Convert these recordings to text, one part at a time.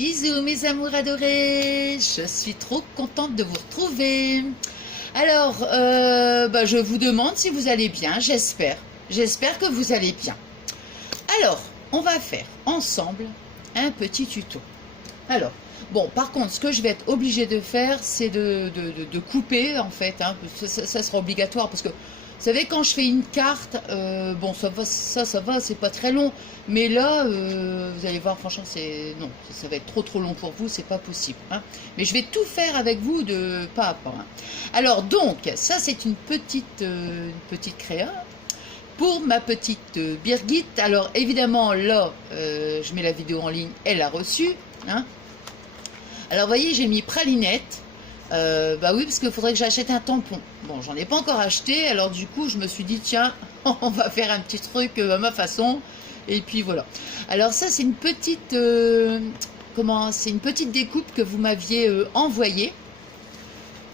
Bisous mes amours adorés, je suis trop contente de vous retrouver. Alors, je vous demande si vous allez bien, j'espère que vous allez bien. Alors, on va faire ensemble un petit tuto. Alors, bon, par contre, ce que je vais être obligée de faire, c'est de couper, en fait, hein, ça sera obligatoire, parce que, vous savez, quand je fais une carte, bon, ça va, c'est pas très long, mais là, vous allez voir, franchement, non, ça va être trop long pour vous, c'est pas possible, hein. Mais je vais tout faire avec vous de pas à pas, hein. Alors, donc, ça, c'est une petite créa pour ma petite Birgit. Alors, évidemment, là, je mets la vidéo en ligne, elle a reçu, hein. Alors, vous voyez, j'ai mis pralinette. Bah oui, parce qu'il faudrait que j'achète un tampon. Bon, j'en ai pas encore acheté, alors du coup, je me suis dit, tiens, on va faire un petit truc à ma façon. Et puis voilà. Alors ça, c'est une petite, c'est une petite découpe que vous m'aviez envoyée.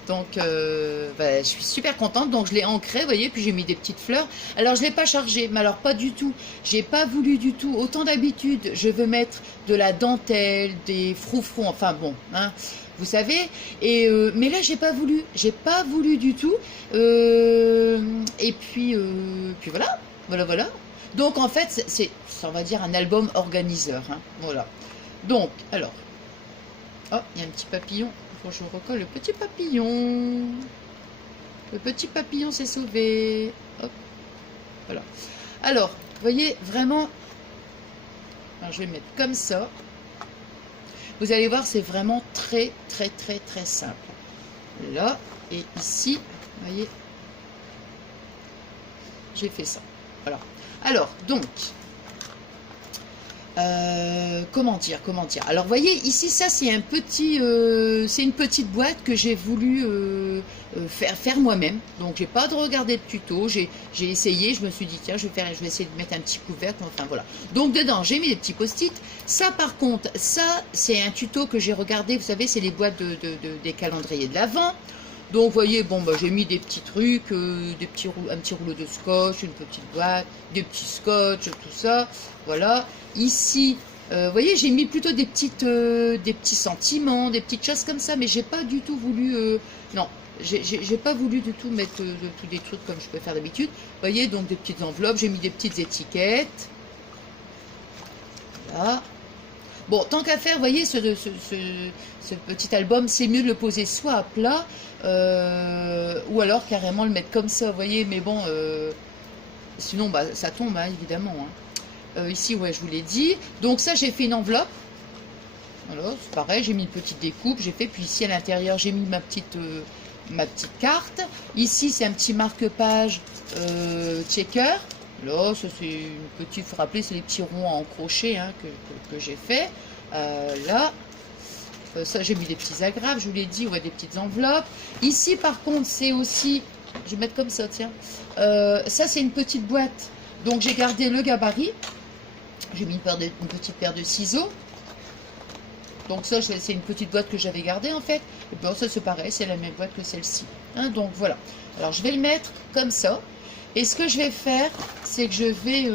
Donc, je suis super contente. Donc, je l'ai ancrée, vous voyez, puis j'ai mis des petites fleurs. Alors, je ne l'ai pas chargée, mais alors pas du tout. J'ai pas voulu du tout. Autant d'habitude, je veux mettre de la dentelle, des froufrous, enfin bon, hein, vous savez. Et mais là, j'ai pas voulu du tout. Et puis voilà. Donc, en fait, c'est, on va dire, un album organiseur, hein, voilà. Donc, alors, oh, il y a un petit papillon. Je recolle le petit papillon. Le petit papillon s'est sauvé. Hop. Voilà. Alors, vous voyez, vraiment, alors je vais mettre comme ça. Vous allez voir, c'est vraiment très simple. Là, et ici, vous voyez, j'ai fait ça. Voilà. Alors, donc, comment dire, alors vous voyez ici, ça c'est un petit c'est une petite boîte que j'ai voulu faire moi-même. Donc j'ai pas de regarder de tuto, j'ai essayé, je me suis dit tiens, je vais essayer de mettre un petit couvercle, enfin voilà. Donc dedans j'ai mis des petits post-it. Ça par contre, ça c'est un tuto que j'ai regardé, vous savez, c'est les boîtes des calendriers de l'Avent. Donc, vous voyez, bon, j'ai mis des petits trucs, un petit rouleau de scotch, une petite boîte, des petits scotch, tout ça. Voilà. Ici, vous voyez, j'ai mis plutôt des petits sentiments, des petites choses comme ça, mais j'ai pas du tout voulu, non, j'ai pas voulu du tout mettre tous des trucs comme je peux faire d'habitude. Vous voyez, donc des petites enveloppes, j'ai mis des petites étiquettes. Voilà. Bon, tant qu'à faire, vous voyez, ce petit album, c'est mieux de le poser soit à plat, ou alors carrément le mettre comme ça, vous voyez, mais bon, sinon, ça tombe, hein, évidemment, hein. Ici, ouais, je vous l'ai dit. Donc ça, j'ai fait une enveloppe. Voilà, c'est pareil, j'ai mis une petite découpe, j'ai fait, puis ici, à l'intérieur, j'ai mis ma petite carte. Ici, c'est un petit marque-page checker. Là, ça c'est une petite, il faut rappeler, c'est les petits ronds en crochet, hein, que j'ai fait. Là, ça j'ai mis des petits agrafes, je vous l'ai dit, ouais, des petites enveloppes. Ici, par contre, c'est aussi, je vais mettre comme ça, tiens. Ça, c'est une petite boîte. Donc, j'ai gardé le gabarit. J'ai mis une petite paire de ciseaux. Donc, ça, c'est une petite boîte que j'avais gardée, en fait. Et bien, ça, c'est pareil, c'est la même boîte que celle-ci. Hein, donc, voilà. Alors, je vais le mettre comme ça. Et ce que je vais faire, c'est que je vais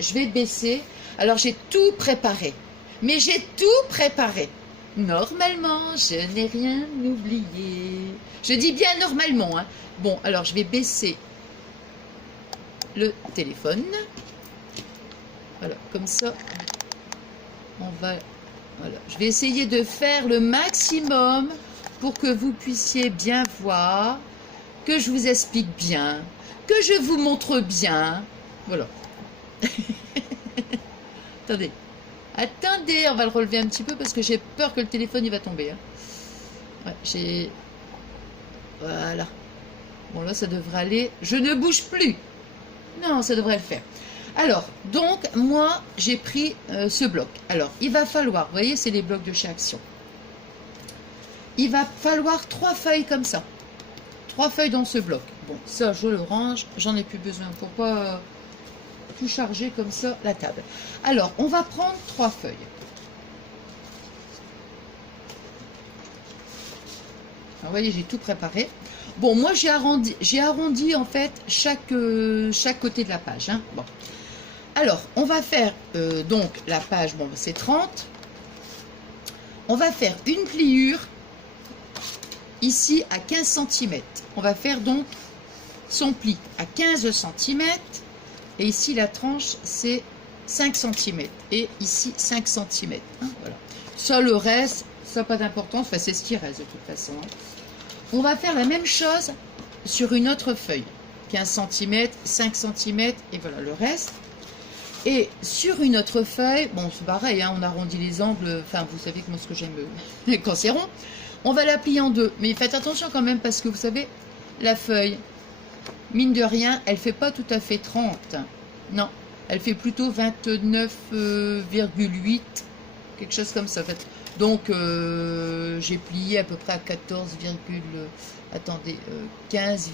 je vais baisser. Alors, j'ai tout préparé. Mais j'ai tout préparé. Normalement, je n'ai rien oublié. Je dis bien normalement, hein. Bon, alors, je vais baisser le téléphone. Voilà, comme ça. Voilà. Je vais essayer de faire le maximum pour que vous puissiez bien voir, que je vous explique bien, que je vous montre bien. Voilà. Attendez, on va le relever un petit peu parce que j'ai peur que le téléphone il va tomber, hein. Ouais, voilà. Bon, là, ça devrait aller. Je ne bouge plus. Non, ça devrait le faire. Alors, donc, moi, j'ai pris ce bloc. Alors, il va falloir, vous voyez, c'est les blocs de chez Action. Il va falloir 3 feuilles comme ça. 3 feuilles dans ce bloc. Bon, ça, je le range. J'en ai plus besoin pour pas tout charger comme ça la table. Alors, on va prendre 3 feuilles. Alors, vous voyez, j'ai tout préparé. Bon, moi, j'ai arrondi en fait chaque côté de la page, hein. Bon. Alors, on va faire donc la page, bon, c'est 30. on va faire une pliure ici à 15 cm. On va faire donc son pli à 15 cm. Et ici, la tranche, c'est 5 cm. Et ici, 5 cm. Hein, voilà. Ça, le reste, ça n'a pas d'importance. Enfin, c'est ce qui reste de toute façon. Hein. On va faire la même chose sur une autre feuille. 15 cm, 5 cm, et voilà le reste. Et sur une autre feuille, bon, c'est pareil, hein, on arrondit les angles. Enfin, vous savez comment ce que j'aime quand c'est rond. On va la plier en deux. Mais faites attention quand même, parce que vous savez, la feuille, mine de rien, elle fait pas tout à fait 30. Non, elle fait plutôt 29,8, quelque chose comme ça. En fait. Donc, j'ai plié à peu près à 14, attendez, 15,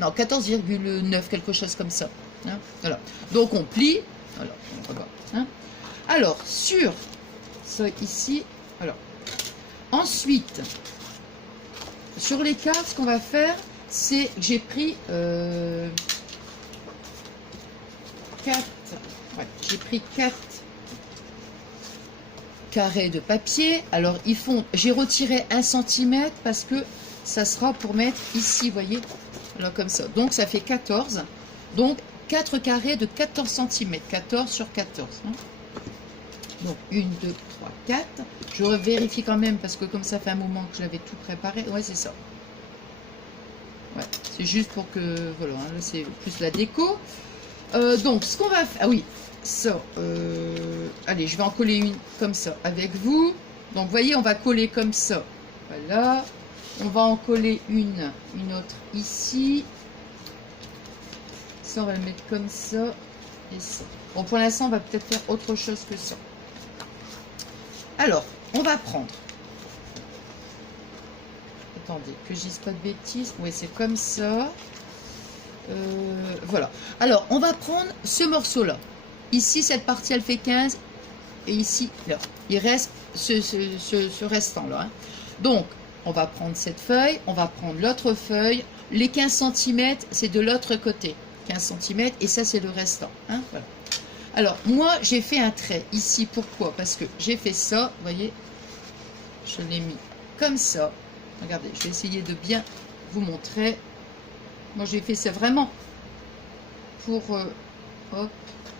non, 14,9, quelque chose comme ça. Hein, voilà. Donc, on plie. Alors, on revoit, hein. Alors, sur ça ici, alors, ensuite, sur les cartes, ce qu'on va faire, c'est que j'ai pris 4, ouais, j'ai pris 4 carrés de papier. Alors, ils font, j'ai retiré 1 cm parce que ça sera pour mettre ici, vous voyez, alors comme ça. Donc, ça fait 14. Donc, 4 carrés de 14 cm, 14 sur 14. Hein. Donc, 1, 2, 3, 4. Je vérifie quand même parce que comme ça fait un moment que j'avais tout préparé. Ouais, c'est ça. Ouais, c'est juste pour que, voilà, hein, là c'est plus la déco. Donc, ce qu'on va faire, ah oui, ça, allez, je vais en coller une comme ça avec vous. Donc, vous voyez, on va coller comme ça. Voilà. On va en coller une autre ici. Ça, on va le mettre comme ça et ça. Bon, pour l'instant, on va peut-être faire autre chose que ça. Alors, on va prendre. Attendez, que je dise pas de bêtises. Oui, c'est comme ça. Voilà. Alors, on va prendre ce morceau-là. Ici, cette partie, elle fait 15. Et ici, là. Il reste ce restant-là. Hein. Donc, on va prendre cette feuille. On va prendre l'autre feuille. Les 15 cm, c'est de l'autre côté. 15 cm. Et ça, c'est le restant. Hein, voilà. Alors, moi, j'ai fait un trait ici. Pourquoi? Parce que j'ai fait ça. Vous voyez, je l'ai mis comme ça. Regardez, je vais essayer de bien vous montrer. Moi, j'ai fait ça vraiment pour... hop.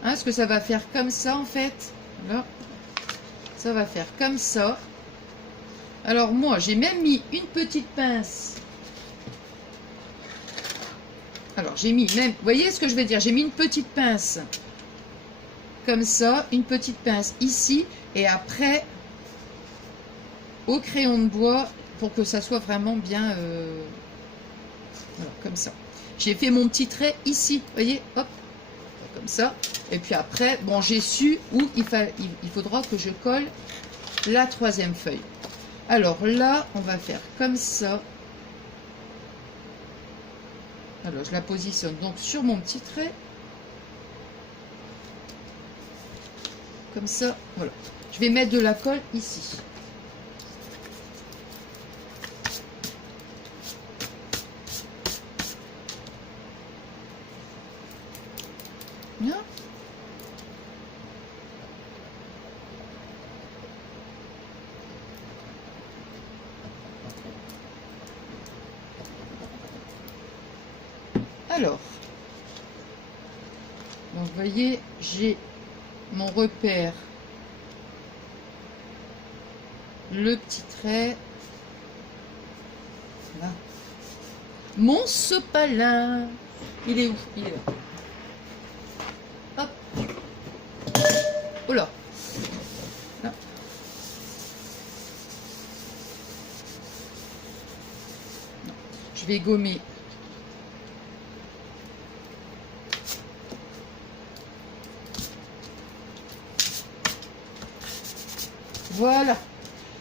Hein, ce que ça va faire comme ça, en fait. Voilà. Ça va faire comme ça. Alors, moi, j'ai même mis une petite pince. Alors, j'ai mis même... Vous voyez ce que je vais dire? J'ai mis une petite pince. Comme ça. Une petite pince ici. Et après, au crayon de bois... pour que ça soit vraiment bien voilà, comme ça. J'ai fait mon petit trait ici, vous voyez, hop, comme ça. Et puis après, bon, j'ai su où il faudra que je colle la troisième feuille. Alors là, on va faire comme ça. Alors, je la positionne donc sur mon petit trait. Comme ça, voilà. Je vais mettre de la colle ici. Bien. Alors, donc vous voyez, j'ai mon repère, le petit trait, là. Mon sopalin, il est où? Il est là. Hop. Oh là. Là. Non. Je vais gommer. Voilà.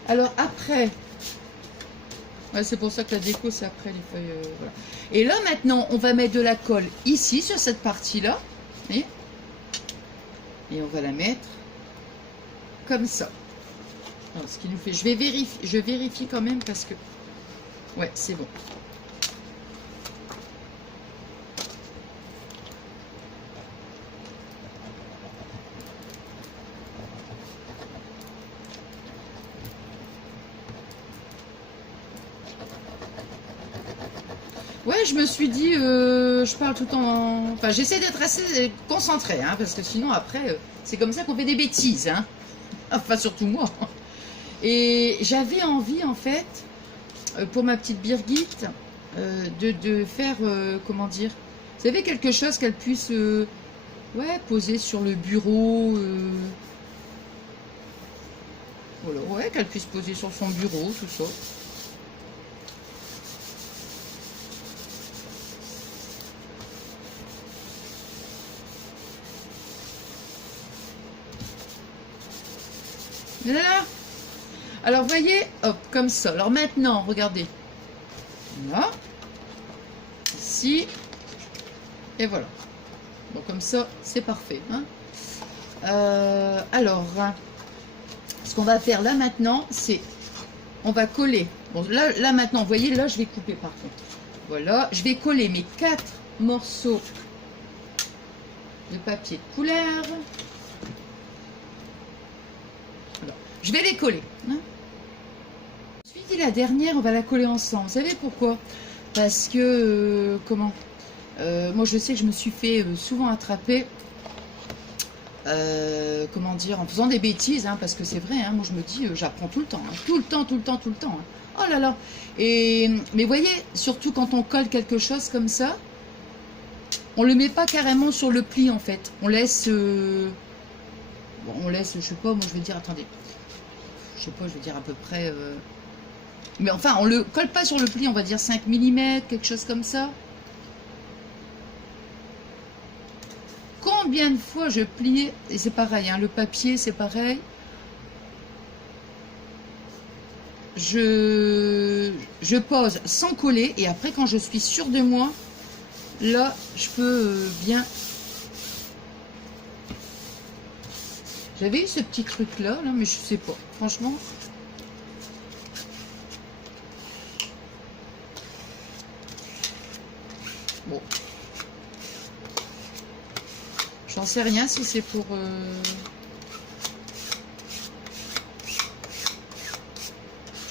Alors après, ouais, c'est pour ça que la déco c'est après les feuilles. Voilà. Et là maintenant, on va mettre de la colle ici sur cette partie-là. Et on va la mettre comme ça. Alors, ce qui nous fait, je vérifie quand même parce que, ouais, c'est bon. Ouais, je me suis dit, je parle tout le temps. Enfin, j'essaie d'être assez concentrée, hein, parce que sinon, après, c'est comme ça qu'on fait des bêtises. Hein. Enfin, surtout moi. Et j'avais envie, en fait, pour ma petite Birgit, de faire, comment dire, vous savez, quelque chose qu'elle puisse ouais, poser sur le bureau. Voilà, ouais, qu'elle puisse poser sur son bureau, tout ça. Là. Alors, vous voyez, hop, comme ça. Alors maintenant, regardez. Là. Ici. Et voilà. Bon, comme ça, c'est parfait. Hein. Alors, ce qu'on va faire là maintenant, c'est... On va coller. Bon, là maintenant, vous voyez, là, je vais couper par contre. Voilà. Je vais coller mes 4 morceaux de papier de couleur. Je vais les coller. Hein. Ensuite, et la dernière, on va la coller ensemble. Vous savez pourquoi? Parce que, comment moi, je sais que je me suis fait souvent attraper, comment dire, en faisant des bêtises, hein, parce que c'est vrai, hein, moi, je me dis, j'apprends tout le temps, hein, tout le temps, tout le temps, tout le temps. Hein. Oh là là. Mais vous voyez, surtout quand on colle quelque chose comme ça, on le met pas carrément sur le pli, en fait. On laisse... bon, on laisse, je sais pas, moi, je vais dire, attendez... Je sais pas, je veux dire à peu près... Mais enfin, on le colle pas sur le pli, on va dire 5 mm, quelque chose comme ça. Combien de fois je pliais, et c'est pareil, hein, le papier, c'est pareil. Je pose sans coller, et après, quand je suis sûre de moi, là, je peux bien... J'avais eu ce petit truc-là, là, mais je sais pas, franchement... Bon. J'en sais rien si c'est pour...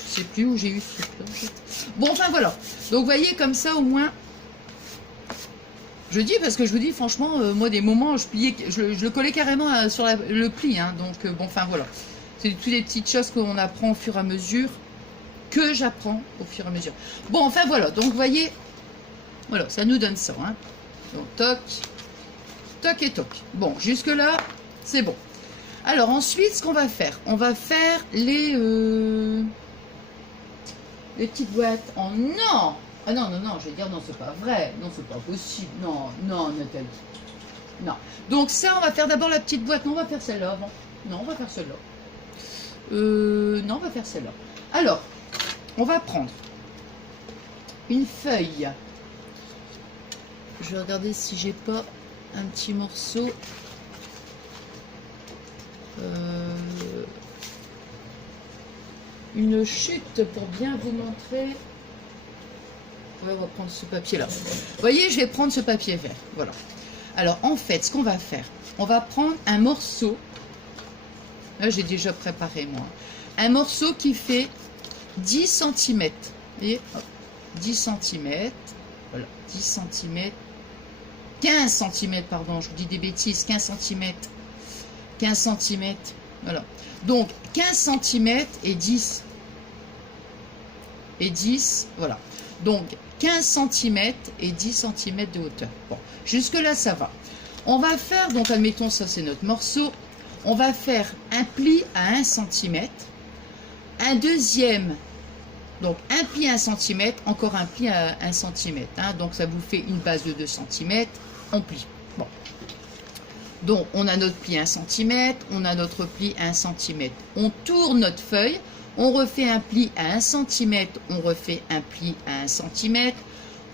Je sais plus où j'ai eu ce truc-là. Bon, enfin voilà. Donc, vous voyez, comme ça, au moins... Je dis parce que je vous dis, franchement, moi, des moments, je pliais, je le collais carrément sur le pli. Hein, donc, bon, enfin voilà. C'est toutes les petites choses qu'on apprend au fur et à mesure. Que j'apprends au fur et à mesure. Bon, enfin voilà. Donc, vous voyez... Voilà, ça nous donne ça. Hein. Donc, toc, toc et toc. Bon, jusque-là, c'est bon. Alors, ensuite, ce qu'on va faire, on va faire les petites boîtes en... Non! Ah non, non, non, je vais dire non, c'est pas vrai. Non, c'est pas possible. Non, non, Nathalie. Non. Donc, ça, on va faire d'abord la petite boîte. Non, on va faire celle-là avant. Non, on va faire celle-là. Non, on va faire celle-là. Alors, on va prendre une feuille. Je vais regarder si j'ai pas un petit morceau. Une chute pour bien vous montrer. Ouais, on va prendre ce papier là. Vous voyez, je vais prendre ce papier vert. Voilà. Alors, en fait, ce qu'on va faire, on va prendre un morceau. Là, j'ai déjà préparé moi. Un morceau qui fait 10 cm. Vous voyez, hop, 10 cm. Voilà, 10 cm. 15 cm, pardon, je vous dis des bêtises, 15 cm. 15 cm. Voilà. Donc, 15 cm et 10. Et 10, voilà. Donc, 15 cm et 10 cm de hauteur. Bon, jusque-là, ça va. On va faire, donc, admettons, ça, c'est notre morceau. On va faire un pli à 1 cm. Un deuxième, donc un pli à 1 cm, encore un pli à 1 cm. Hein, donc, ça vous fait une base de 2 cm. On plie. Bon. Donc, on a notre pli à 1 cm, on a notre pli à 1 cm. On tourne notre feuille, on refait un pli à 1 cm, on refait un pli à 1 cm,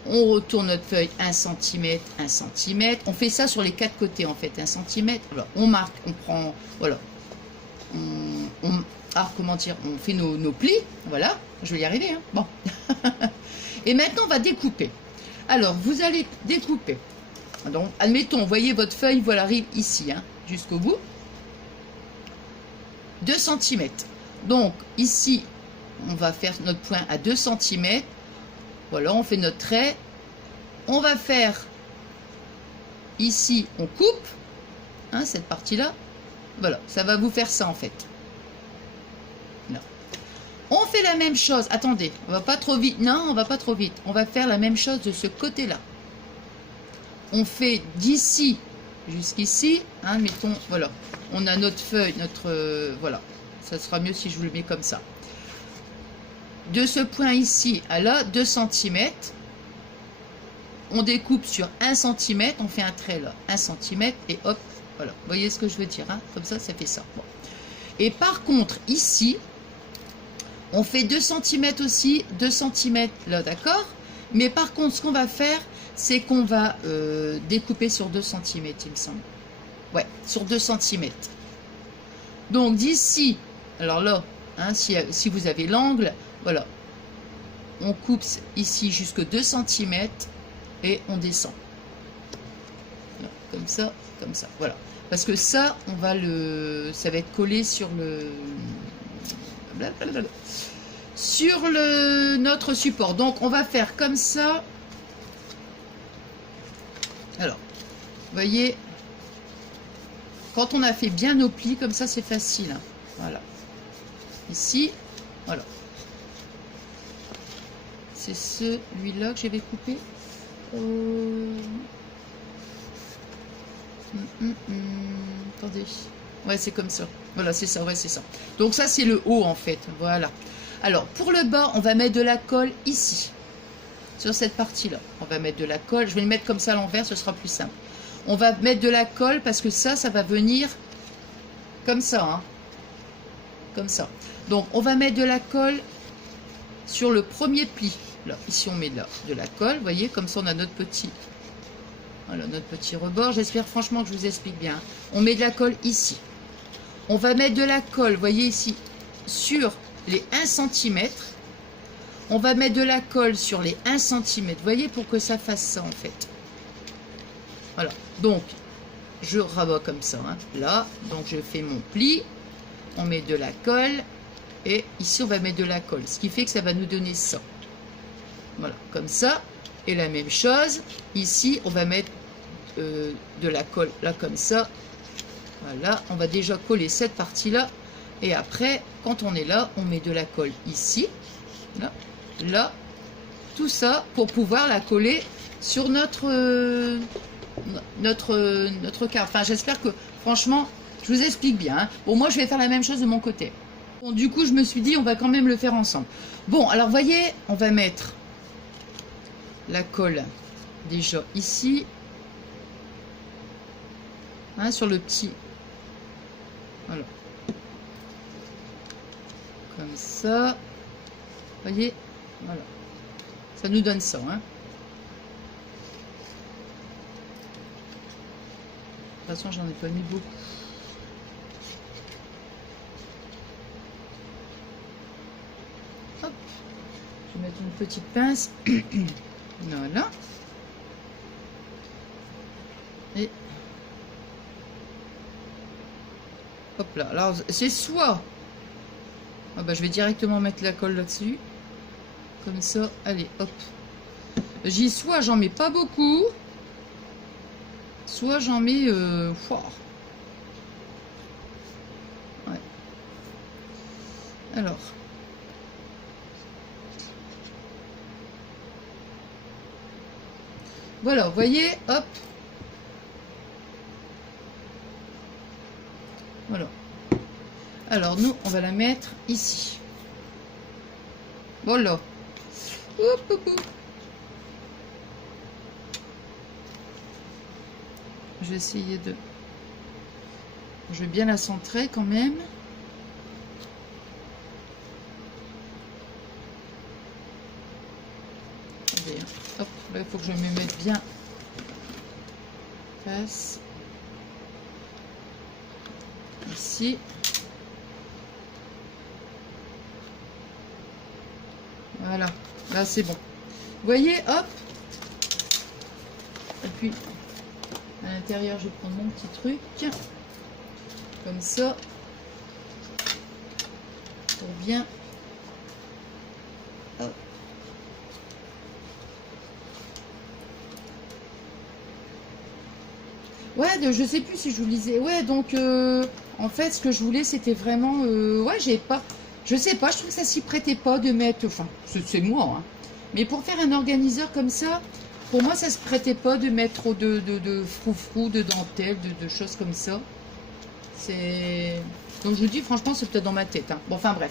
on retourne notre feuille 1 cm, 1 cm. On fait ça sur les 4 côtés, en fait, 1 cm. Voilà, on marque, on prend, voilà. Alors, comment dire, on fait nos plis, voilà. Je vais y arriver, hein. Bon. Et maintenant, on va découper. Alors, vous allez découper. Donc, admettons, vous voyez votre feuille, voilà, arrive ici, hein, jusqu'au bout. 2 cm. Donc, ici, on va faire notre point à 2 cm. Voilà, on fait notre trait. on va faire ici, on coupe, hein, cette partie-là. Voilà, ça va vous faire ça en fait. Là. On fait la même chose. Attendez, on va pas trop vite. Non, on va pas trop vite. On va faire la même chose de ce côté-là. On fait d'ici jusqu'ici, hein, mettons, voilà. On a notre feuille, notre... voilà. Ça sera mieux si je vous le mets comme ça. De ce point ici à là, 2 cm. On découpe sur 1 cm. On fait un trait là, 1 cm. Et hop, voilà. Vous voyez ce que je veux dire, hein? Comme ça, ça fait ça. Bon. Et par contre, ici, on fait 2 cm aussi, 2 cm là, d'accord? Mais par contre, ce qu'on va faire, c'est qu'on va découper sur 2 cm, il me semble. Ouais, sur 2 cm. Donc d'ici, alors là, hein, si vous avez l'angle, voilà. On coupe ici jusque 2 cm et on descend. Voilà, comme ça, voilà. Parce que ça, on va ça va être collé sur notre support. Donc on va faire comme ça. Alors, vous voyez, quand on a fait bien nos plis, comme ça, c'est facile. Hein. Voilà. Ici, voilà. C'est celui-là que j'avais coupé. Attendez. Ouais, c'est comme ça. Voilà, c'est ça, ouais, c'est ça. Donc ça, c'est le haut, en fait. Voilà. Alors, pour le bas, on va mettre de la colle ici. Sur cette partie-là. On va mettre de la colle. Je vais le mettre comme ça à l'envers, ce sera plus simple. On va mettre de la colle parce que ça va venir comme ça. Hein. Comme ça. Donc, on va mettre de la colle sur le premier pli. Là, ici, on met de la colle. Vous voyez, comme ça, on a notre petit... Voilà, notre petit rebord. J'espère franchement que je vous explique bien. On met de la colle ici. On va mettre de la colle, vous voyez ici, sur les 1 cm. On va mettre de la colle sur les 1 cm. Vous voyez, pour que ça fasse ça, en fait. Voilà. Donc, je rabats comme ça. Hein, là, donc je fais mon pli. On met de la colle. Et ici, on va mettre de la colle. Ce qui fait que ça va nous donner ça. Voilà, comme ça. Et la même chose, ici, on va mettre de la colle, là, comme ça. Voilà, on va déjà coller cette partie-là. Et après, quand on est là, on met de la colle ici. Là, là. Tout ça pour pouvoir la coller sur notre carte. Enfin, j'espère que, franchement, je vous explique bien. Hein. Bon, moi, je vais faire la même chose de mon côté. Bon, du coup, je me suis dit, on va quand même le faire ensemble. Bon, alors, voyez, on va mettre la colle déjà ici. Hein, sur le petit. Voilà. Comme ça. Voyez, voilà. Ça nous donne ça. Hein. De toute façon, j'en ai pas mis beaucoup. Hop. Je vais mettre une petite pince. Voilà. Et hop là. Alors, c'est soit... Ah bah, je vais directement mettre la colle là-dessus. Comme ça. Allez, hop. J'y soit j'en mets pas beaucoup. Soit j'en mets fort. Ouais. Alors. Voilà, vous voyez, hop. Voilà. Alors, nous, on va la mettre ici. Voilà. Hop, hop, hop. Je vais essayer de... Je vais bien la centrer quand même. Attendez, hop, là, il faut que je me mette bien. Face. Ici. Voilà, là c'est bon. Vous voyez, hop. Et puis, à l'intérieur, je vais prendre mon petit truc. Comme ça. Pour bien. Hop. je sais plus si je vous lisais. Ouais, donc en fait, ce que je voulais, c'était vraiment. Ouais, j'ai pas. Je sais pas, je trouve que ça s'y prêtait pas de mettre. Enfin, c'est moi, hein. Mais pour faire un organiseur comme ça, pour moi, ça se prêtait pas de mettre trop de froufrou, de dentelle, de choses comme ça. C'est. Donc je vous dis, franchement, c'est peut-être dans ma tête, hein. Bon, enfin bref.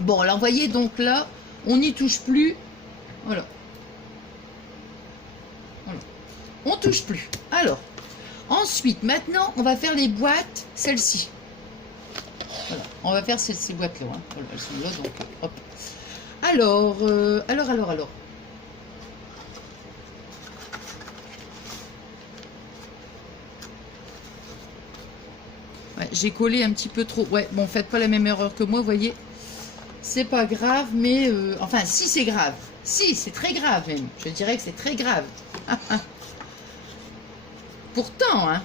Bon, alors, vous voyez, donc là, on n'y touche plus. Voilà. Voilà. On touche plus. Alors, ensuite, maintenant, on va faire les boîtes, celles-ci. Voilà, on va faire ces boîtes-là. Hein. Voilà, elles sont là, donc hop. Alors. Ouais, j'ai collé un petit peu trop. Ouais, bon, faites pas la même erreur que moi, vous voyez. C'est pas grave, mais... enfin, si, c'est grave. Si, c'est très grave, même. Je dirais que c'est très grave. Pourtant, hein.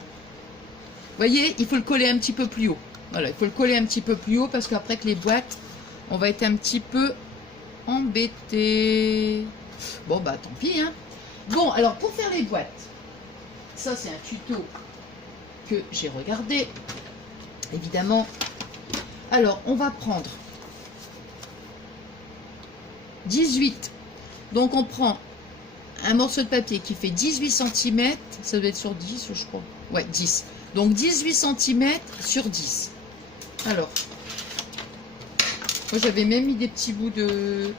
Vous voyez, il faut le coller un petit peu plus haut. Voilà, il faut le coller un petit peu plus haut parce qu'après que les boîtes, on va être un petit peu embêté. Bon, bah, tant pis, hein. Bon, alors, pour faire les boîtes, ça, c'est un tuto que j'ai regardé, évidemment. Alors, on va prendre 18. Donc, on prend un morceau de papier qui fait 18 cm. Ça doit être sur 10, je crois. Ouais, 10. Donc, 18 cm sur 10. Alors, moi, j'avais même mis des petits bouts de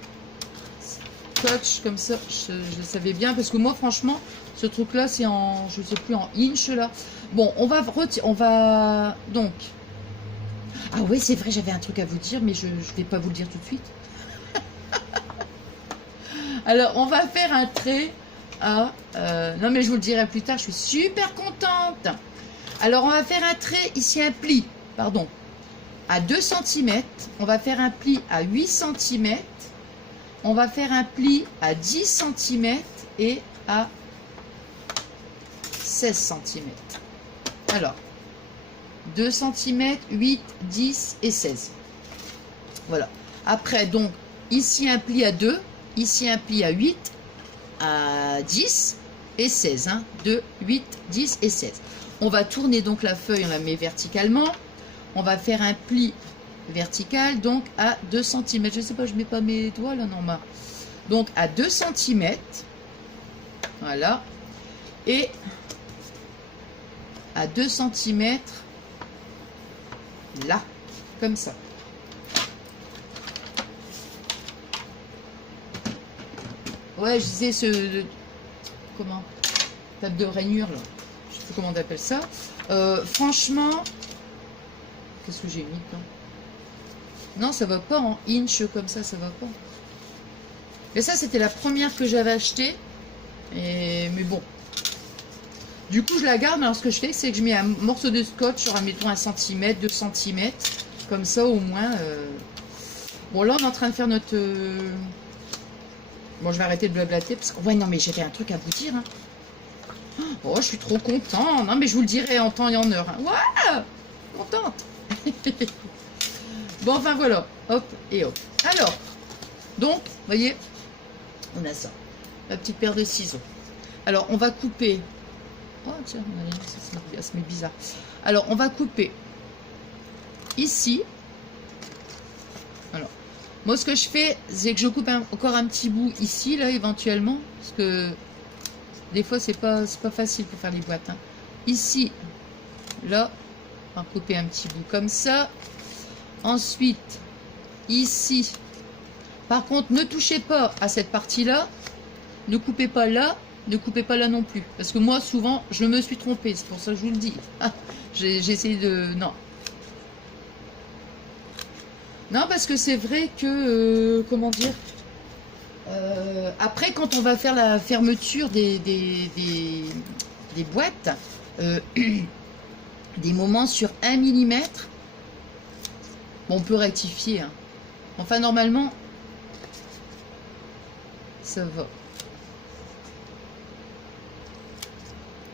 scotch comme ça. Je savais bien. Parce que moi, franchement, ce truc-là, c'est en, je sais plus, en inch, là. Bon, on va donc... Ah oui, c'est vrai, j'avais un truc à vous dire, mais je ne vais pas vous le dire tout de suite. Alors, on va faire un trait à... non, mais je vous le dirai plus tard, je suis super contente. Alors, on va faire un trait, ici un pli, pardon, à 2 cm. On va faire un pli à 8 cm. On va faire un pli à 10 cm et à 16 cm. Alors, 2 cm, 8, 10 et 16. Voilà. Après, donc, ici un pli à 2, ici un pli à 8, à 10 et 16. Hein. 2, 8, 10 et 16. On va tourner donc la feuille, on la met verticalement. On va faire un pli vertical, donc à 2 cm. Je ne sais pas, je ne mets pas mes doigts là, Norma. Donc à 2 cm. Voilà. Et à 2 cm. Là, comme ça. Ouais, je disais comment, table de rainure là. Je sais plus comment on appelle ça. Franchement, qu'est-ce que j'ai mis là? Non, ça va pas en inch comme ça va pas. Mais ça, c'était la première que j'avais achetée. Mais bon. Du coup, je la garde. Mais alors, ce que je fais, c'est que je mets un morceau de scotch sur, admettons, 1 cm, 2 cm. Comme ça, au moins. Bon, là, on est en train de faire notre... Bon, je vais arrêter de blablater. Parce que... Ouais, non, mais j'avais un truc à vous dire. Hein. Oh, je suis trop content. Non, mais je vous le dirai en temps et en heure. Hein. Ouais, contente. Bon, enfin, voilà. Hop et hop. Alors, donc, vous voyez, on a ça. La petite paire de ciseaux. Alors, on va couper... Oh, tiens, ça se met bizarre. Alors, on va couper ici. Alors, moi, ce que je fais, c'est que je coupe encore un petit bout ici, là, éventuellement. Parce que des fois, c'est pas facile pour faire les boîtes. Hein. Ici, là, on va couper un petit bout comme ça. Ensuite, ici. Par contre, ne touchez pas à cette partie-là. Ne coupez pas là. Ne coupez pas là non plus. Parce que moi, souvent, je me suis trompée. C'est pour ça que je vous le dis. Ah, j'ai essayé de... Non. Non, parce que c'est vrai que... comment dire, après, quand on va faire la fermeture des boîtes, des moments sur 1 mm, bon, on peut rectifier. Hein. Enfin, normalement, ça va.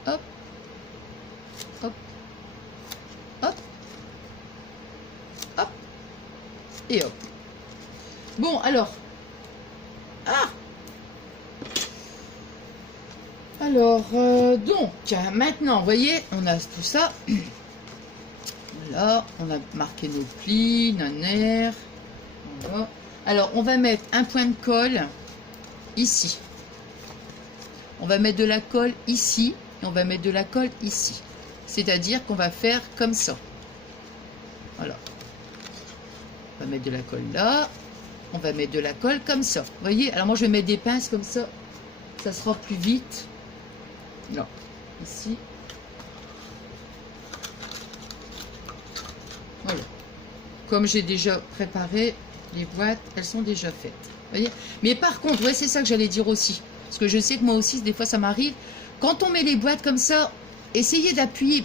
Hop. Hop. Hop. Hop. Et hop. Bon, alors. Ah! Alors, donc, maintenant, vous voyez, on a tout ça. Là, on a marqué nos plis, nanère. Voilà. Alors, on va mettre un point de colle ici. On va mettre de la colle ici et on va mettre de la colle ici. C'est-à-dire qu'on va faire comme ça. Voilà. On va mettre de la colle là. On va mettre de la colle comme ça. Vous voyez? Alors moi, je vais mettre des pinces comme ça. Ça sera plus vite. Là. Ici. Voilà. Comme j'ai déjà préparé les boîtes, elles sont déjà faites. Vous voyez? Mais par contre, ouais, c'est ça que j'allais dire aussi. Parce que je sais que moi aussi, des fois, ça m'arrive. Quand on met les boîtes comme ça, essayez d'appuyer,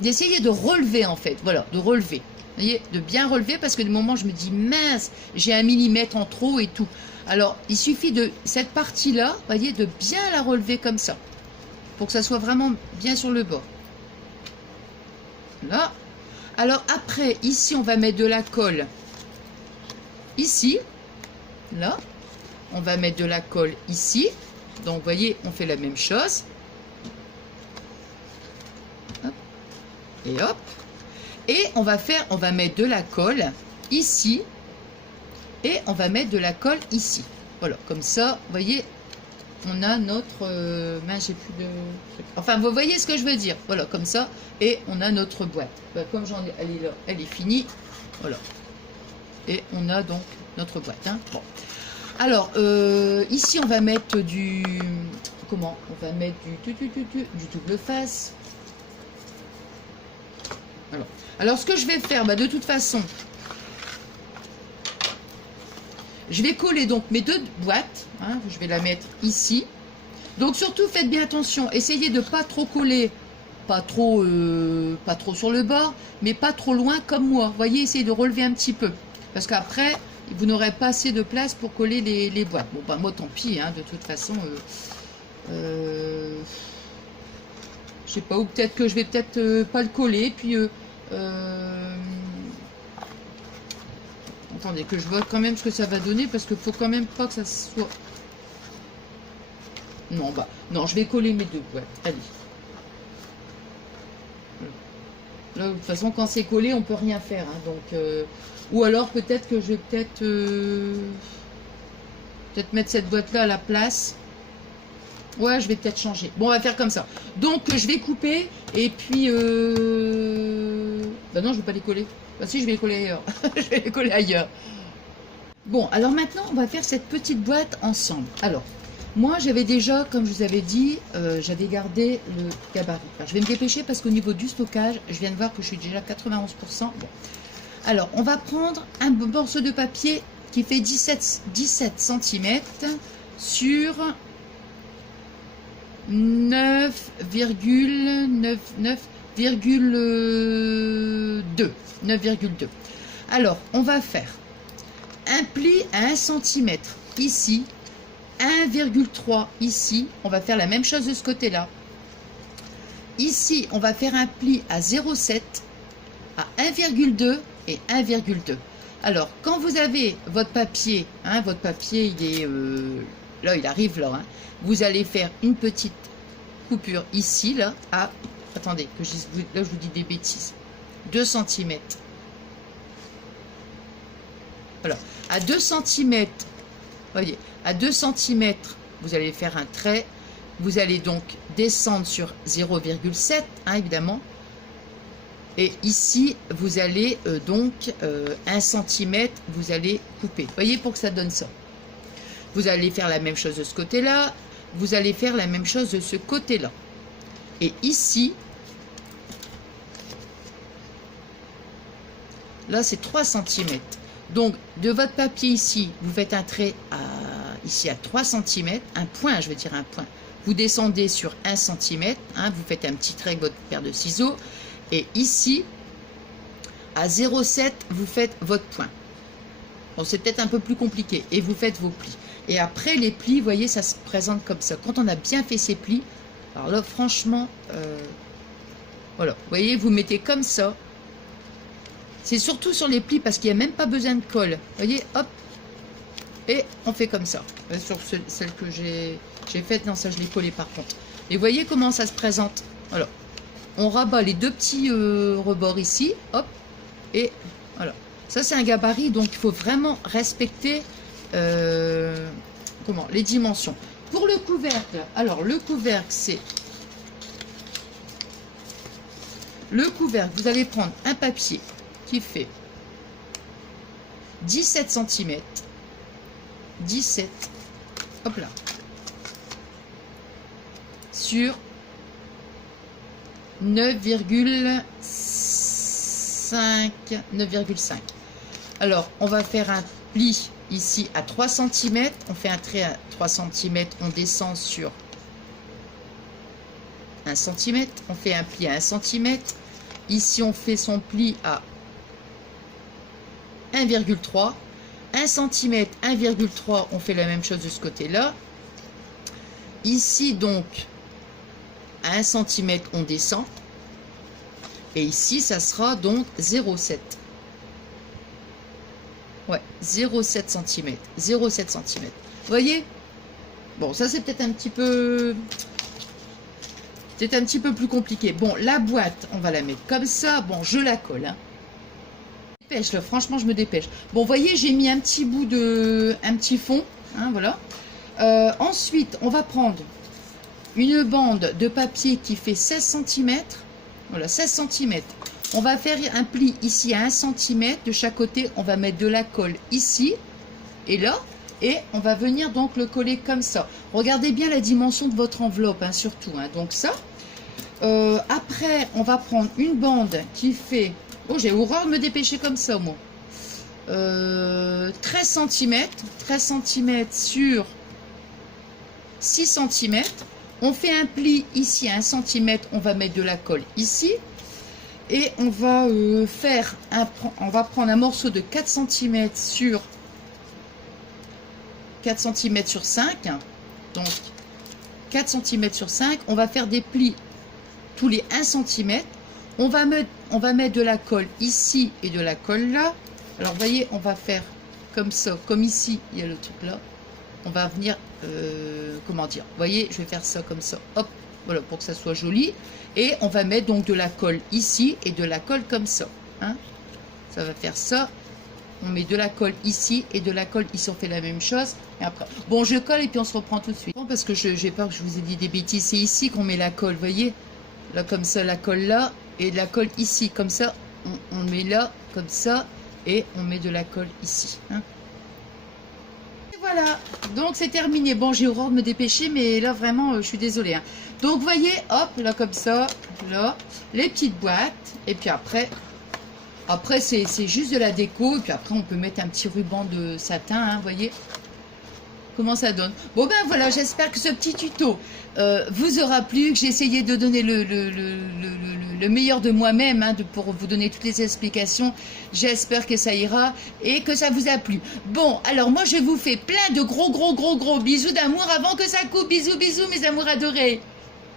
d'essayer de relever, en fait. Voilà, de relever. Vous voyez? De bien relever, parce que de moment, je me dis, mince, j'ai 1 millimètre en trop et tout. Alors, il suffit de cette partie-là, vous voyez, de bien la relever comme ça. Pour que ça soit vraiment bien sur le bord. Là. Alors, après, ici, on va mettre de la colle. Ici. Là. On va mettre de la colle ici. Donc, vous voyez, on fait la même chose. Hop. Et hop. Et on va mettre de la colle ici. Et on va mettre de la colle ici. Voilà, comme ça, vous voyez, on a notre... mince, j'ai plus de... Enfin, vous voyez ce que je veux dire. Voilà, comme ça. Et on a notre boîte. Ben, comme elle est là, elle est finie. Voilà. Et on a donc notre boîte. Hein. Bon. Alors, ici, on va mettre du... Comment? On va mettre du double face. Alors, ce que je vais faire, bah, de toute façon, je vais coller donc mes deux boîtes. Hein, je vais la mettre ici. Donc, surtout, faites bien attention. Essayez de ne pas trop coller, pas trop sur le bord, mais pas trop loin comme moi. Vous voyez, essayez de relever un petit peu. Parce qu'après, vous n'aurez pas assez de place pour coller les boîtes. Bon, bah, moi, tant pis, hein, de toute façon. Je sais pas, ou peut-être que je vais peut-être pas le coller. Puis, attendez, que je vois quand même ce que ça va donner. Parce qu'il faut quand même pas que ça soit... Non, bah, non, je vais coller mes deux boîtes. Allez. Là, de toute façon, quand c'est collé, on peut rien faire. Hein, donc... ou alors peut-être que je vais peut-être mettre cette boîte-là à la place. Ouais, je vais peut-être changer. Bon, on va faire comme ça. Donc, je vais couper et puis... Bah non, je ne vais pas les coller. Bah si, je vais les coller ailleurs. Je vais les coller ailleurs. Bon, alors maintenant, on va faire cette petite boîte ensemble. Alors, moi, j'avais déjà, comme je vous avais dit, j'avais gardé le gabarit. Alors, je vais me dépêcher parce qu'au niveau du stockage, je viens de voir que je suis déjà à 91%. Bon. Alors, on va prendre un morceau de papier qui fait 17 cm sur 9,2. Alors, on va faire un pli à 1 cm ici, 1,3 ici. On va faire la même chose de ce côté-là. Ici, on va faire un pli à 0,7, à 1,2 et 1,2. Alors, quand vous avez votre papier, hein, votre papier, il est là, il arrive là. Hein, vous allez faire une petite coupure ici, là, à... Attendez, que là, je vous dis des bêtises. 2 cm. Voilà. À 2 cm, voyez, à 2 cm, vous allez faire un trait. Vous allez donc descendre sur 0,7, hein, évidemment. Et ici, vous allez donc 1 cm, vous allez couper. Voyez, pour que ça donne ça. Vous allez faire la même chose de ce côté-là. Vous allez faire la même chose de ce côté-là. Et ici, là, c'est 3 cm. Donc, de votre papier ici, vous faites un trait ici à 3 cm. Un point, je veux dire un point. Vous descendez sur 1 cm. Hein, vous faites un petit trait avec votre paire de ciseaux. Et ici, à 0,7, vous faites votre point. Bon, c'est peut-être un peu plus compliqué. Et vous faites vos plis. Et après, les plis, vous voyez, ça se présente comme ça. Quand on a bien fait ces plis, alors là, franchement, voilà. Vous voyez, vous mettez comme ça. C'est surtout sur les plis parce qu'il n'y a même pas besoin de colle. Vous voyez, hop. Et on fait comme ça. Sur celle que j'ai faite, non, ça, je l'ai collée par contre. Et voyez comment ça se présente. Alors, on rabat les deux petits rebords ici, hop, et voilà. Ça, c'est un gabarit, donc il faut vraiment respecter les dimensions. Pour le couvercle, alors le couvercle, c'est... Le couvercle, vous allez prendre un papier qui fait 17 cm. 17, hop là. Sur 9,5. Alors, on va faire un pli ici à 3 cm. On fait un trait à 3 cm. On descend sur 1 cm. On fait un pli à 1 cm. Ici, on fait son pli à 1,3. 1 cm, 1,3. On fait la même chose de ce côté-là. Ici, donc, à 1 cm, on descend. Et ici, ça sera donc 0,7. Ouais, 0,7 cm. 0,7 cm. Vous voyez? Bon, ça, c'est peut-être un petit peu... C'est un petit peu plus compliqué. Bon, la boîte, on va la mettre comme ça. Bon, je la colle. Hein. Dépêche, là, franchement, je me dépêche. Bon, vous voyez, j'ai mis un petit bout de... Un petit fond. Hein, voilà. Ensuite, on va prendre une bande de papier qui fait 16 cm. Voilà, 16 cm. On va faire un pli ici à 1 cm. De chaque côté, on va mettre de la colle ici et là. Et on va venir donc le coller comme ça. Regardez bien la dimension de votre enveloppe, hein, surtout. Hein. Donc ça. Après, on va prendre une bande qui fait... Oh, j'ai horreur de me dépêcher comme ça, moi. 13 cm. 13 cm sur 6 cm. On fait un pli ici à 1 cm. On va mettre de la colle ici. Et on va on va prendre un morceau de 4 cm sur 4 cm sur 5. Donc 4 cm sur 5. On va faire des plis tous les 1 cm. On va mettre de la colle ici et de la colle là. Alors vous voyez, on va faire comme ça. Comme ici, il y a le truc là. On va venir, comment dire, vous voyez, je vais faire ça comme ça. Hop, voilà, pour que ça soit joli. Et on va mettre donc de la colle ici et de la colle comme ça. Hein. Ça va faire ça. On met de la colle ici et de la colle ici. On fait la même chose. Et après, bon, je colle et puis on se reprend tout de suite. Parce que j'ai peur que je vous ai dit des bêtises. C'est ici qu'on met la colle, vous voyez. Là, comme ça, la colle là. Et de la colle ici. Comme ça, on met là, comme ça. Et on met de la colle ici. Hein. Et voilà. Donc, c'est terminé. Bon, j'ai horreur de me dépêcher. Mais là, vraiment, je suis désolée. Hein. Donc, vous voyez, hop, là, comme ça. Là, les petites boîtes. Et puis après... Après, c'est juste de la déco. Et puis après, on peut mettre un petit ruban de satin. Hein, vous voyez comment ça donne. Bon, ben voilà, j'espère que ce petit tuto vous aura plu. Que j'ai essayé de donner le meilleur de moi-même hein, pour vous donner toutes les explications. J'espère que ça ira et que ça vous a plu. Bon, alors moi, je vous fais plein de gros bisous d'amour avant que ça coupe. Bisous, bisous, mes amours adorés.